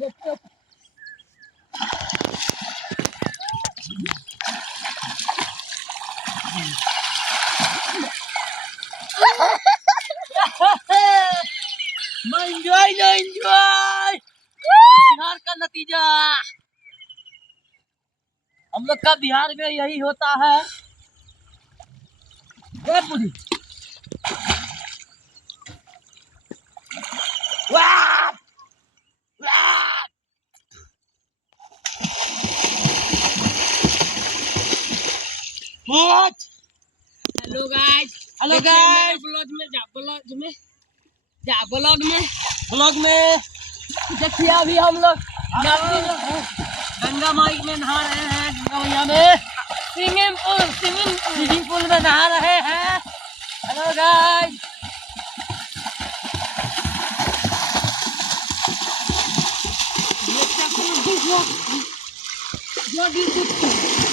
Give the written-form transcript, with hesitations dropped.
Enjoy ना enjoy Bihar का नतीजा। हम लोग का बिहार में यही होता है। पूरी वाह वाह। हेलो गाइस, ब्लॉग में देखिए अभी हम लोग गंगा माई में नहा रहे हैं। गंगा मैया में स्विमिंग पूल में नहा रहे हैं। हेलो गाइस, जो